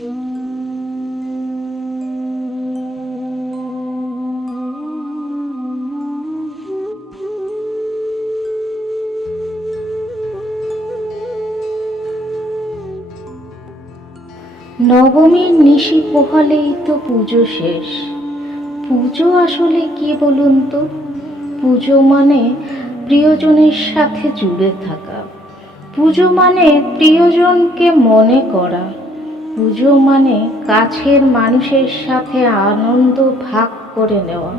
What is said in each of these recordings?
নবমীর নিশি পোহালেই তো পুজো শেষ। পুজো আসলে কি বলুন তো? পুজো মানে প্রিয়জনের সাথে জুড়ে থাকা। পুজো মানে প্রিয়জনকে মনে করা। পুজো মানে কাছের মানুষের সাথে আনন্দ ভাগ করে নেওয়া।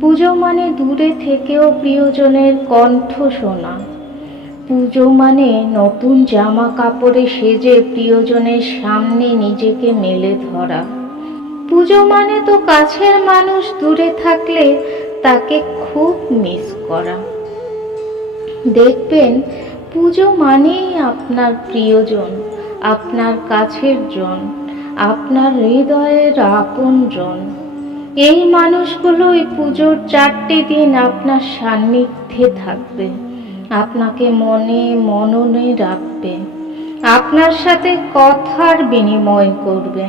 পুজো মানে দূরে থেকেও প্রিয়জনের কণ্ঠ শোনা। পুজো মানে নতুন জামা কাপড়ে সেজে প্রিয়জনের সামনে নিজেকে মেলে ধরা। পুজো মানে তো কাছের মানুষ দূরে থাকলে তাকে খুব মিস করা। দেখবেন, পুজো মানেই আপনার প্রিয়জন। আপনার কাছের জন, আপনার হৃদয়ের আপনজন এই মানুষগুলোই পুজোর চারটে দিন আপনার সান্নিধ্যে থাকবে, আপনাকে মনে মননে রাখবে, আপনার সাথে কথার বিনিময় করবে,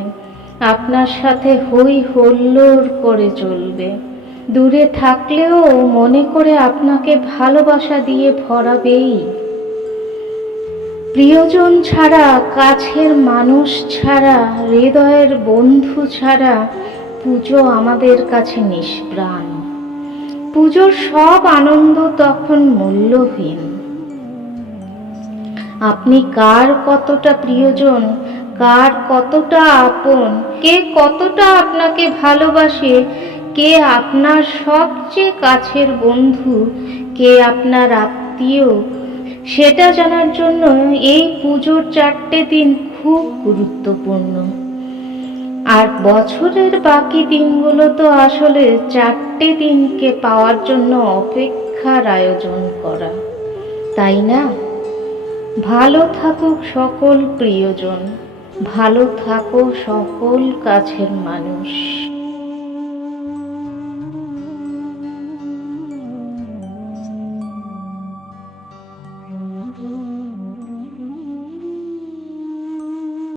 আপনার সাথে হই হল্লোড় করে চলবে। দূরে থাকলেও মনে করে আপনাকে ভালোবাসা দিয়ে ভরাবেই। প্রিয়জন ছাড়া, কাছের মানুষ ছাড়া, হৃদয়ের বন্ধু ছাড়া পুজো আমাদের কাছে নিষ্প্রাণ। পুজোর সব আনন্দ তখন মূল্যহীন। আপনি কার কতটা প্রিয়জন, কার কতটা আপন, কে কতটা আপনাকে ভালোবাসে, কে আপনার সবচেয়ে কাছের বন্ধু, কে আপনার আত্মীয় সেটা জানার জন্য এই পুজোর চারটে দিন খুব গুরুত্বপূর্ণ। আর বছরের বাকি দিনগুলো তো আসলে চারটে দিনকে পাওয়ার জন্য অপেক্ষার আয়োজন করা। তাই না? ভালো থাকুক সকল প্রিয়জন, ভালো থাকো সকল কাছের মানুষ।